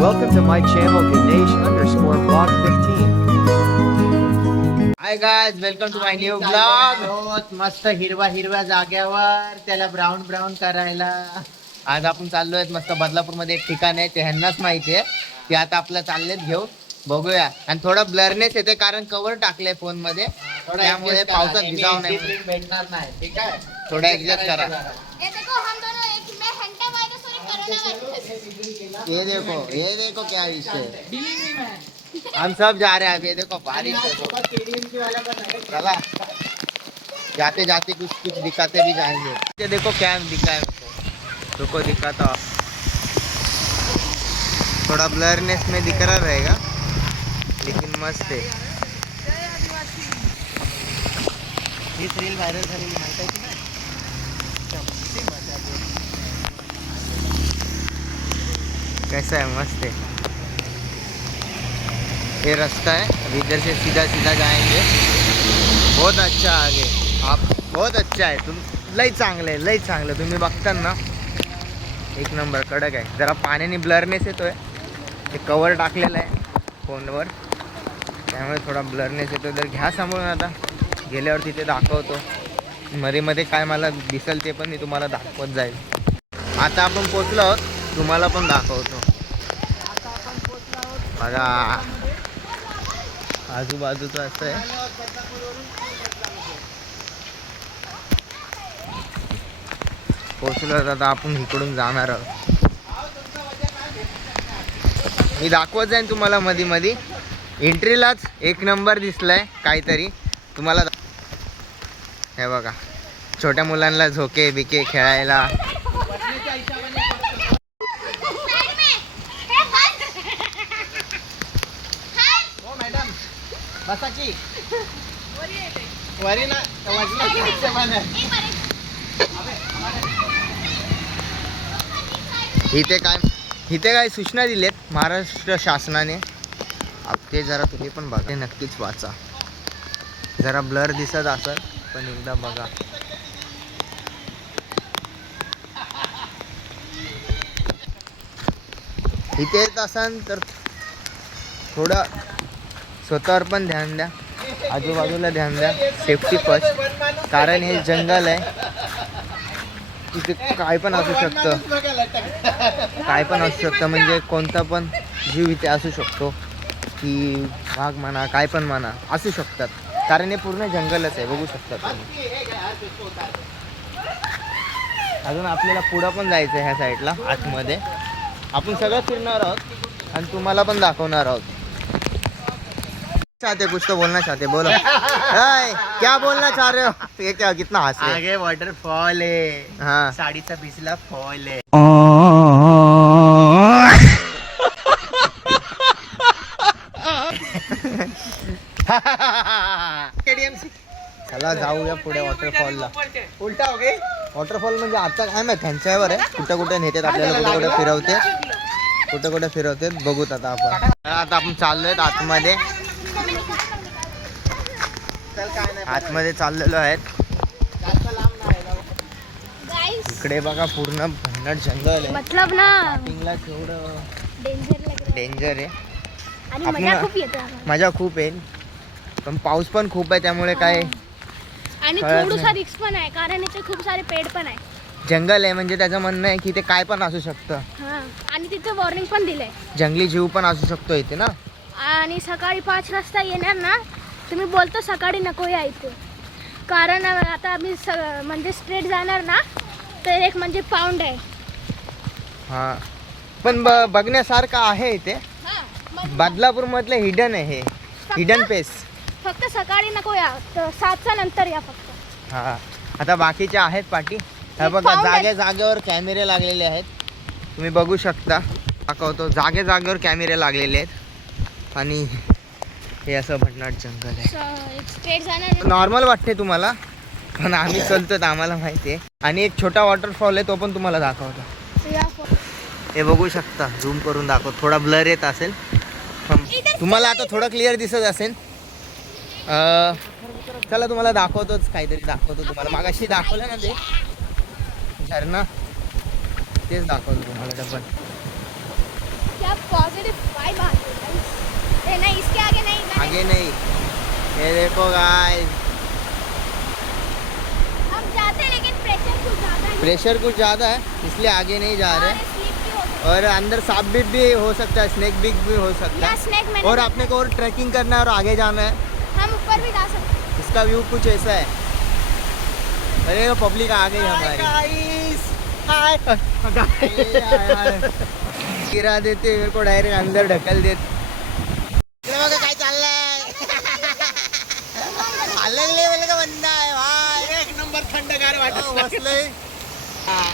Welcome to my channel Ganesh_vlog15. Hi guys, welcome to my new vlog. मस्त हिरवा हिरव्या जाग्यावर त्याला ब्राऊन ब्राऊन करायला आज आपण चाललोय. मस्त बदलापूर मध्ये एक ठिकाण आहे, ते ह्यांनाच माहिती आहे. ते आता आपलं चाललेत घेऊन बघूया. आणि थोडा ब्लरनेस येते कारण कव्हर टाकले फोन मध्ये, त्यामुळे पावसात भिजाव नाही भेटणार नाही. ठीक आहे, थोडा ऍडजस्ट करा. ये देखो क्या विषय. हम सब जा रहे हैं अभी. देखो बारिश है, चला जाते जाते कुछ कुछ दिखाते भी जाएंगे. ये देखो क्या दिखा है, रुको दिखाता. थोड़ा ब्लरनेस में दिख रहा रहेगा लेकिन मस्त है. इस रील वायरल झालेली माहिती आहे की नाही. कैसा है, मस्त है. ये रास्ता है, अभी इधर से सीधा सीधा जाएंगे. बहुत अच्छा आगे आप, बहुत अच्छा आहे. लई चांगलं आहे, लई चांगलं. तुम्ही बघता ना, एक नंबर कडक आहे. जरा पाण्याने ब्लरनेस येतोय, ते कवर टाकलेलं आहे फोनवर, त्यामुळे थोडा ब्लरनेस येतो. तर घ्या सांभाळून, आता गेल्यावर तिथे दाखवतो. मध्ये मध्ये काय मला दिसेल ते पण मी तुम्हाला दाखवत जाईल. आता आपण पोचलो आहोत, तुम्हाला पण दाखवतो. बघा आजूबाजूचं असं आहे. पोचलो आता आपण इकडून जाणार आहोत. मी दाखवत जाईन तुम्हाला मध्ये मध्ये. एंट्रीलाच एक नंबर दिसलाय काहीतरी तुम्हाला. हे बघा, छोट्या मुलांना झोके बिके खेळायला. बसाची वरी ना इथे काय सूचना दिलेत महाराष्ट्र शासनाने. ते जरा तुम्ही पण बघा, नक्कीच वाचा. जरा ब्लर दिसत असेल पण एकदा बघा. इथे येत असाल तर थोडं स्वतःवर पण ध्यान द्या, आजूबाजूला ध्यान द्या. सेफ्टी फर्स्ट, कारण हे जंगल आहे. इथे काय पण असू शकतं, काय पण असू शकतं. म्हणजे कोणता पण जीव इथे असू शकतो, की वाघ म्हणा, काय पण म्हणा, असू शकतात. कारण हे पूर्ण जंगलच आहे, बघू शकता तुम्ही. अजून आपल्याला पुढं पण जायचं आहे ह्या साईडला, आतमध्ये. आपण सगळं फिरणार आहोत आणि तुम्हाला पण दाखवणार आहोत. चाहते कुछ तो बोलना चाहते, बोलो. क्या बोलना चाह रहे हो? ये क्या, कितना हंस रहे. आगे वॉटरफॉल है. हाँ, साडीचा भिजला फॉल है. चला जाऊया पुढे वॉटरफॉलला. उलटा हो गई. वॉटरफॉल म्हणजे आता काय माहिती त्यांच्यावर आहे, कुठं कुठे नेतात आपल्याला, कुठे कुठे फिरवते, कुठे कुठे फिरवते बघूत आता आपण. आता आपण चाललोय आतमध्ये, आतमध्ये चाललेलो आहेत. इकडे बघा पूर्ण भन्नाट जंगल आहे. मतलब ना स्टार्टिंगला एवढं डेंजर आहे. आणि मजा खूप येते. मजा खूप आहे, पण पाऊस पण खूप आहे, त्यामुळे काय आणि थोडासा रिस्क पण आहे, कारण इथे खूप सारे पेड पण आहे. जंगल आहे म्हणजे त्याचं म्हणणं आहे की ते काय पण असू शकतं. आणि तिथे वॉर्निंग पण दिलंय, जंगली जीव पण असू शकतो इथे ना. आणि सकाळी 5 वाजता येणार ना, तुम्ही बोलतो सकाळी नको या इथे, कारण आता आम्ही म्हणजे स्ट्रेट जाणार ना, तर एक म्हणजे पाऊंड आहे. हा, पण बघण्यासारखं आहे इथे. बदलापूर मधलं हिडन आहे हे, हिडन प्लेस. फक्त सकाळी नको या, 7च्या नंतर या फक्त. हा, आता बाकीचे आहेत पाठी. हे बघा, जागे जागेवर कॅमेरे लागलेले आहेत, तुम्ही बघू शकता. दाखवतो, जागे जागेवर कॅमेरे लागलेले आहेत. आणि हे असं भन्नाट जंगल आहे. स्ट्रेट जाणार नॉर्मल वाटते तुम्हाला, पण आम्ही चलतो तर आम्हाला माहिती आहे. आणि एक छोटा वॉटरफॉल आहे, तो पण तुम्हाला दाखवतो. हे बघू शकता, झूम करून दाखव. थोडा ब्लर येत असेल, तुम्हाला आता थोडं क्लिअर दिसत असेल. चला तुम्हाला दाखवतोच, काहीतरी दाखवतो तुम्हाला. मागाशी दाखवलं ना ते झरणा, तेच दाखवतो तुम्हाला डबल. क्या पॉज आगे नहीं। ये देखो गाइस, हम जाते हैं लेकिन प्रेशर कुछ ज़्यादा है। प्रेशर कुछ ज़्यादा है इसलिए आगे नहीं जा रहे। और स्लिप भी हो सकता और अंदर सांप भी हो सकता है, स्नेक भी हो सकता है। है। स्नेक मैंने और अपने को और ट्रैकिंग करना है और आगे जाना है। हम ऊपर भी जा सकते हैं। इसका व्यू कुछ ऐसा है। अरे वो पब्लिक आ गई हमारी। गिरा देते मेरे को, डायरेक्ट अंदर ढकल देते। काय चाललंय? अलग लेवल का बंदा आहे भाई, एक नंबर थंडगार वाटत बसलंय.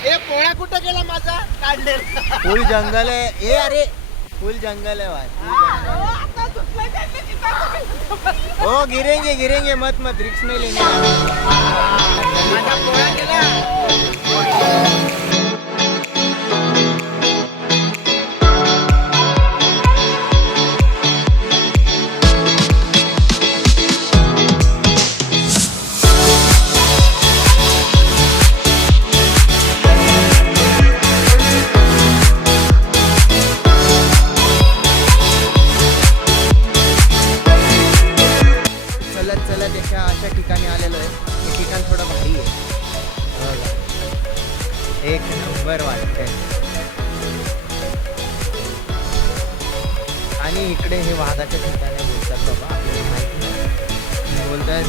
हे पोळा कुठं गेला माझा काढलेला फुल जंगल आहे. ए अरे फुल जंगल है भाई. ओ गिरेंगे गिरेंगे, मत मत रिक्स नहीं लेने माझा पोळा गेला. चलत चलत अशा ठिकाणी आलेलो आहे. हे ठिकाण थोडं भारी आहे. बघा. एक नंबर वाटतंय. आणि इकडे हे वाघाच्या ठिकाणी बोलतात बाबा, आपल्याला माहिती नाही. बोलतात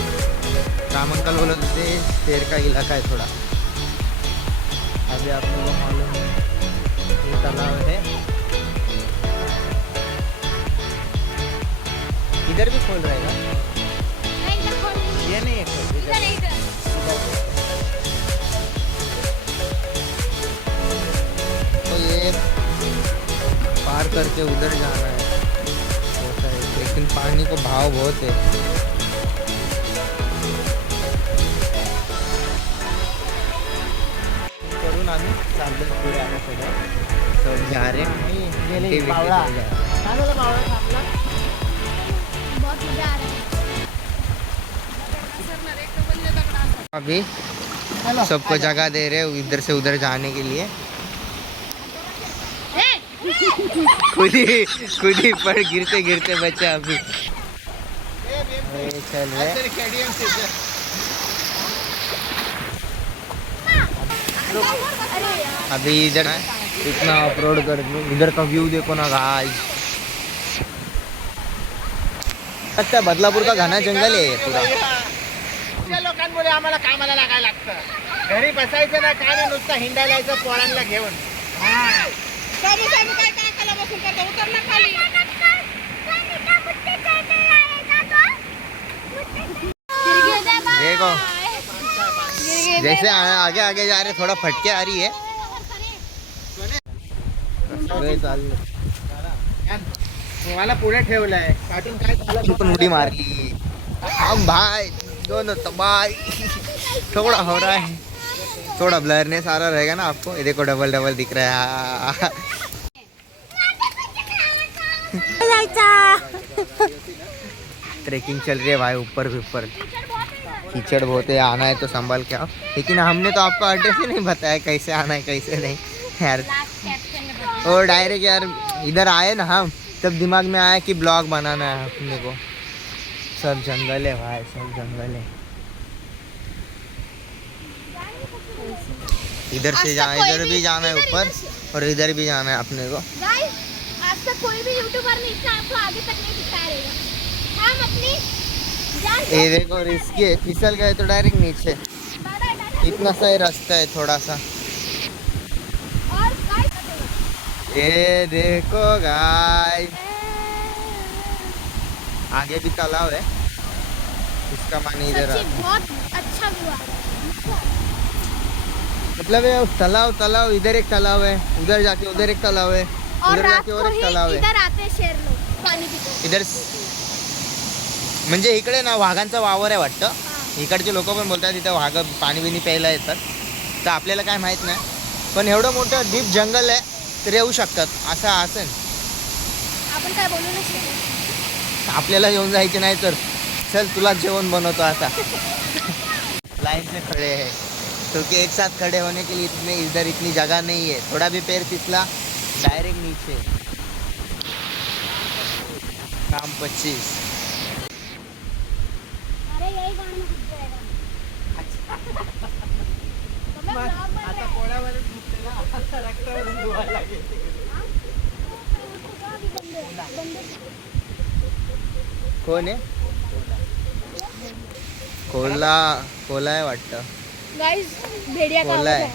रामंकल बोलत होते शेर का इलाका है थोड़ा. अभी आप लोगों को मालूम है ये तालाब है. इधर भी खोल रहेगा. नहीं, इधर खोल नहीं। ये नहीं है खोल. इधर नहीं, इधर। तो ये पार करके उधर जाना है होता है, लेकिन पानी को भाव बहुत है. करून आम्ही चाललो पुढे आता थोडं सब जा रहे हैं. बावळा. बहुत मजा आ रहा है। अभी सबको जगह दे रहे हैं इधर से उधर जाने के लिए. खुद ही पर गिरते गिरते बचे अभी. चल रहे अरे यार, अभी इधर है इतना अपलोड कर दूं. इधर का व्यू देखो ना गाइस. अच्छा बदलापूर का घना जंगल आहे पूरा. त्या लोकांमुळे आम्हाला कामाला लागायला लागतं. घरी बसायचं ना काय नाही, नुसतं हिंडायला यायचं पोरांना घेऊन. साबू साबू काय काकाला बसून करतो, उतर ना खाली. देखो जैसे आगे आगे जा रहे थोड़ा फटके आ रही है. सगळे चालले. मला पुढे ठेवलंय काटून काय झालं. तू पण उडी मारली. हम भाई दोनों तबाही. थोड़ा हो रहा है, थोड़ा ब्लरनेस आ रहा रहेगा ना आपको. ये देखो डबल डबल दिख रहा है. ट्रेकिंग चल रही है भाई, ऊपर ऊपर कीचड़ बहुत है. आना है तो संभाल के आओ. लेकिन हमने तो आपको एड्रेस ही नहीं बताया कैसे आना है कैसे नहीं यार. और डायरेक्ट यार इधर आए ना हम, तब दिमाग में आया कि ब्लॉग बनाना है अपने को. सब जंगल है भाई, सब जंगल है. इधर से जा, इधर भी जाना है ऊपर और इधर भी जाना है अपने को. गाइस, आज तक कोई भी यूट्यूबर ने इतना आपको आगे तक नहीं दिखाया रहेगा. हम अपनी जान से ये देखो रिस्की है, फिसल गए तो डायरेक्ट नीचे. बाधा हटाने इतना सा ही रास्ता है थोड़ा सा. और गाइस, ये देखो गाइस आगे भी तालाब है. इसका पानी इधर सच्ची आता है. बहुत अच्छा व्यू आ रहा है. मतलब ये तालाब तालाब इधर एक तालाब है, उधर जाके उधर एक तालाब है, और उधर रात जाके को और एक ही तालाब है. इधर आते हैं शेर लोग पानी पीते. इधर म्हणजे इकडे ना वाघांचा वावर आहे वाटतं. हाँ. इकडचे लोक पण बोलतात इथं वाघ पाणी बिणी प्यायला येतात. तर आपल्याला काय माहित नाही, पण एवढं मोठं डीप जंगल आहे तर येऊ शकतात. असं असेल आपण काय बोलू नाही शकत. आपल्याला येऊन जायचे नाही तर चल तुला जेवण बनवतो आता. लाइन से खड़े हैं क्योंकि एक साथ खड़े होने के लिए इतने इधर इतनी जगह नहीं है. थोड़ा भी पैर फिसला डायरेक्ट नीचे. काम 25. कोण आहे? कोला कोला आहे वाटतं. गाइस भेड़िया का कोला आवाज है. है.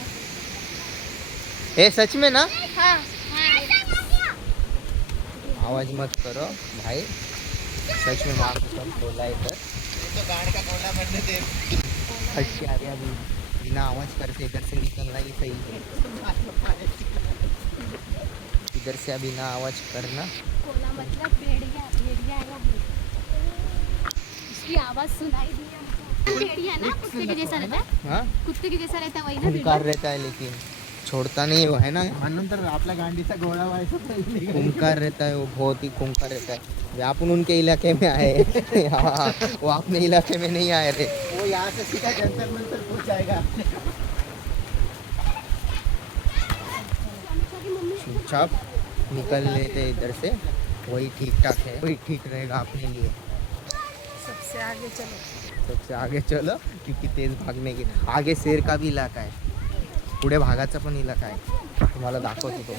हे सच में ना? हाँ आवाज मत करो भाई, सच में मार सब कोला है इधर. तो गाड़ का गोला बनने दे. अच्छी आ रही है अभी, बिना आवाज करके इधर से निकलना ही सही है. इधर से अभी ना आवाज करना. कोला मतलब भेड़िया. भेड़िया है वो. उसकी आवाज सुनाई दी हमको. भेड़िया ना कुत्ते के जैसा रहता है. हाँ, कुत्ते के जैसा रहता है वही ना खूंखार भेड़िया. रहता है लेकिन छोड़ता नहीं वो है ना. म्हणून तर आपल्या गांडीचा गोळा व्हायचा पहिले. खूंखार रहता है वो, बहुत ही खूंखार रहता है. ये अपन उनके इलाके में आए. हाँ, वो अपने इलाके में नहीं आए रे. वो यहाँ से सीधा जंतर मंतर पहुंच जाएगा. चुपचाप निकल लेते इधर से, वही ठीक ठाक है, वही ठीक रहेगा अपने लिए. सबसे आगे चलो. सबसे आगे चलो, क्योंकि तेज भागने के आगे शेर का भी इलाका है, पुढे भागाचा पण इलाका है. तुम्हाला दाखवतो तो.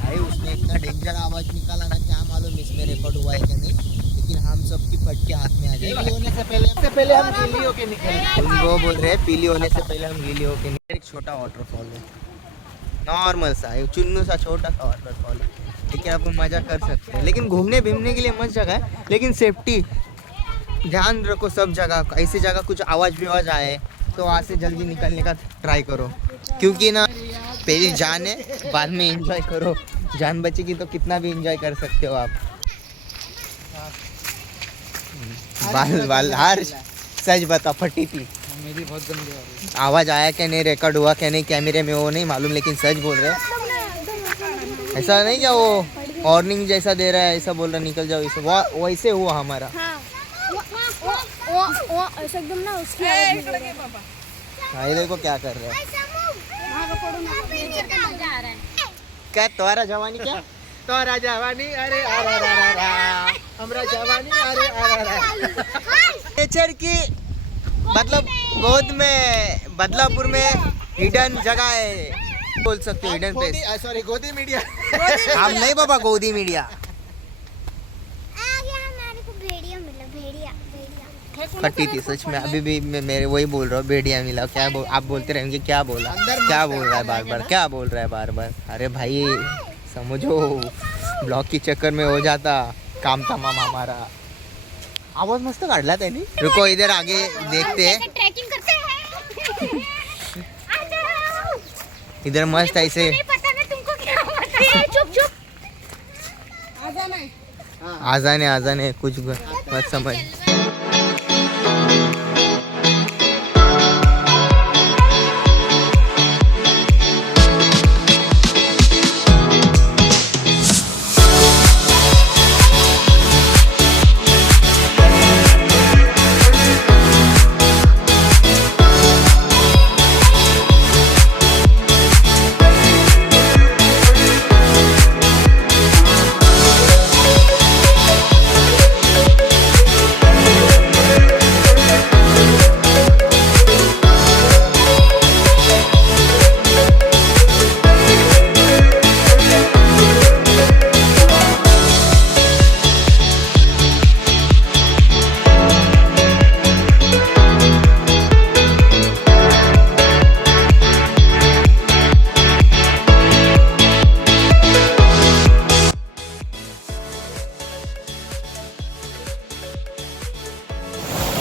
भाई उसने इतना डेंजर आवाज निकाला ना, क्या मालूम इसमें रिकॉर्ड हुआ है कि नहीं, लेकिन हम सब की पटके हाथ में आ जाएगी. होने से पहले हम गीली होके निकले. तुम वो बोल रहे हैं पीली होने से पहले हम गीली होके निकले. एक छोटा वाटरफॉल है, नॉर्मल सा, एक चुन्नू सा छोटा सा वाटरफॉल है. लेकिन अपन मजा कर सकते हैं, लेकिन घूमने भीमने के लिए मस्त जगह है, लेकिन सेफ्टी ध्यान रखो सब जगह. ऐसी जगह कुछ आवाज विवाज आए तो वहाँ से जल्दी निकलने का ट्राई करो, क्योंकि ना पहली जान है, बाद में एंजॉय करो. जान बचेगी तो कितना भी एंजॉय कर सकते हो आप. बाल बाल हर सच बता फटी थी. मेरी बहुत गंदी हो रही आवाज आया क्या नहीं, रिकॉर्ड हुआ क्या नहीं कैमरे में, वो नहीं मालूम, लेकिन सच बोल रहे हैं. ऐसा नहीं क्या वो वार्निंग जैसा दे रहा है, ऐसा बोल रहा निकल जाओ, ऐसा वैसे हुआ हमारा. हाँ वो ऐसा एकदम ना उसकी आवाज निकल रही है. हाँ, ये देखो क्या कर रहे हैं. वहाँ का पढ़ो ना. मजा आ रहा है. क्या तुम्हारा जवानी क्या? तोरा जवानी अरे हमरा जवानी अरे नेचर की मतलब गोद में बदलापुर में हिडन जगह है, बोल सकते हो हिडन प्लेस. सॉरी गोदी मीडिया. हम नहीं बाबा गोदी मीडिया. फटी थी सच में, अभी भी मेरे वही बोल रहा हूँ, भेड़िया मिला. क्या आप बोलते रहेंगे क्या बोला, क्या बोल रहा है बार बार, क्या बोल रहा है बार बार. अरे भाई समझो, ब्लॉक की चक्कर में हो जाता काम तमाम हमारा. आवाज मस्त काढला त्यांनी. रुको इधर आगे देखते हैं. ट्रैकिंग करते हैं. इधर मस्त ऐसे नहीं पता ना तुमको क्या होता है. चुप चुप. आजान है कुछ मत समझ.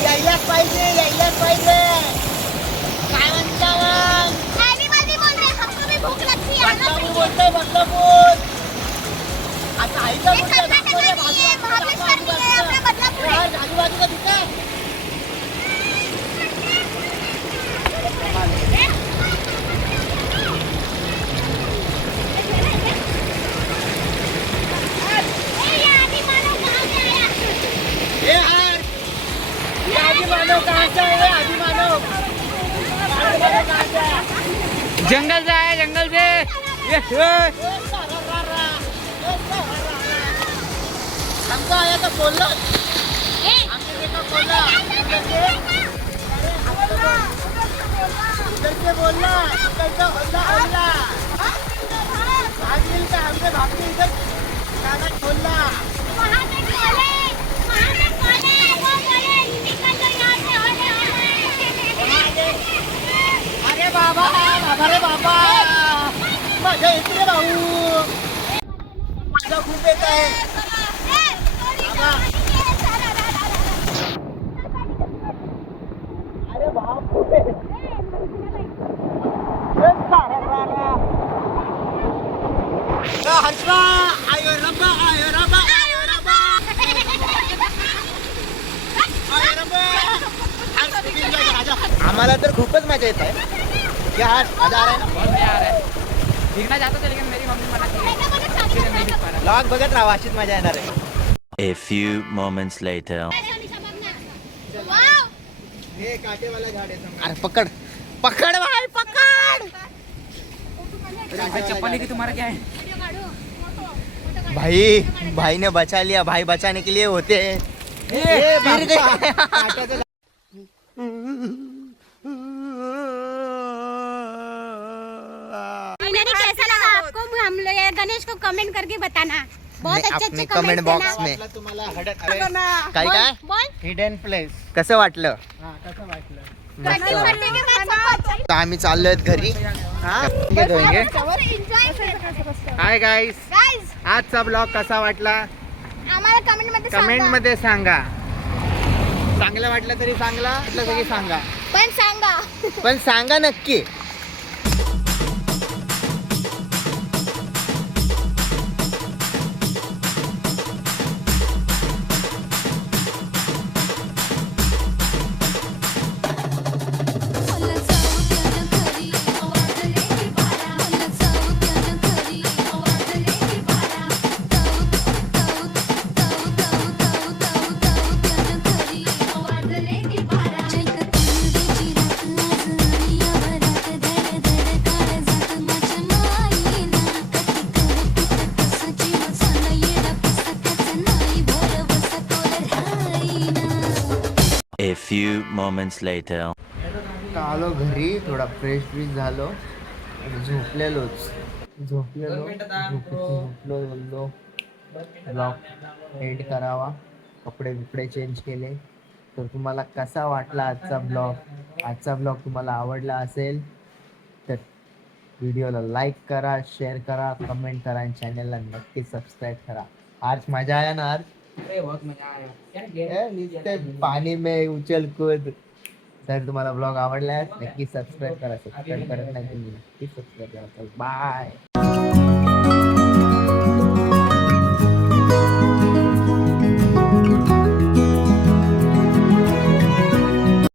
यायलाच पाहिजे काय म्हणता बदलापूर आता आईचा आजूबाजूला दिसतंय. जंगल से आया, जंगल से. हमको आया तो बोल लो. हमने देखा बोला इधर से बोलना, इधर से बोलना. भाग मिलता हमसे भाग के इधर गाना खोलना. खूप येत आहे. अरे बापरे. हर्षा आयो रब्बा आयो रब्बा आयो रब्बा आयो रब्बा. आम्हाला तर खूपच मजा येत आहे. क्या मजा आ रहा है ना. बहुत मजा आ रहा है. दिखना चाहता था लेकिन मेरी मम्मी मना की इसलिए नहीं दिख पा रहा. ब्लॉग बघत राहा, अशीच मजा येणार आहे. A few moments later. हे काटेवाला झाड आहे समोर. अरे पकड पकड भाई पकड. चप्पल की तुम्हारा क्या है? भाई भाई ने बचा लिया. भाई बचाने के लिए होते हैं. ए, गिर गए. कैसा लगा आपको? हम लोग गणेश को कमेंट करके बताना. बहुत अच्छे अपने अच्छे कमेंट कमेंट बॉक्स में तुम्हाला काय काय बोल. Hidden place. कसं वाटलं. कसं वाटलं? Practice करने के बाद सब अच्छा. तर आम्ही चाललोय घरी. हाय गाईस, Guys, आजचा ब्लॉग कसा वाटला आम्हाला कमेंट मध्ये कमेंट सांगा. मध्ये सांगा. चांगलं वाटलं तरी सांगा, वाटलं तरी सांगा. पण सांगा. पण सांगा नक्की. A few moments later. आलो घरी, थोडा फ्रेश झालो आणि झोपलेलो बोललो ब्लॉग एडिट करावा. कपडे बिपडे चेंज केले. तर तुम्हाला कसा वाटला आजचा ब्लॉग तुम्हाला आवडला असेल तर व्हिडिओला लाईक करा, शेअर करा, कमेंट करा आणि चॅनलला नक्की सबस्क्राईब करा. आज मजा आया ना. आज बहुत मजा आया. नुसते पाणी में उचल कूद. तर तुम्हाला ब्लॉग आवडला नक्की सबस्क्राईब करा. सबस्क्राईब करत नाही तुम्ही नक्की सबस्क्राईब करा. बाय.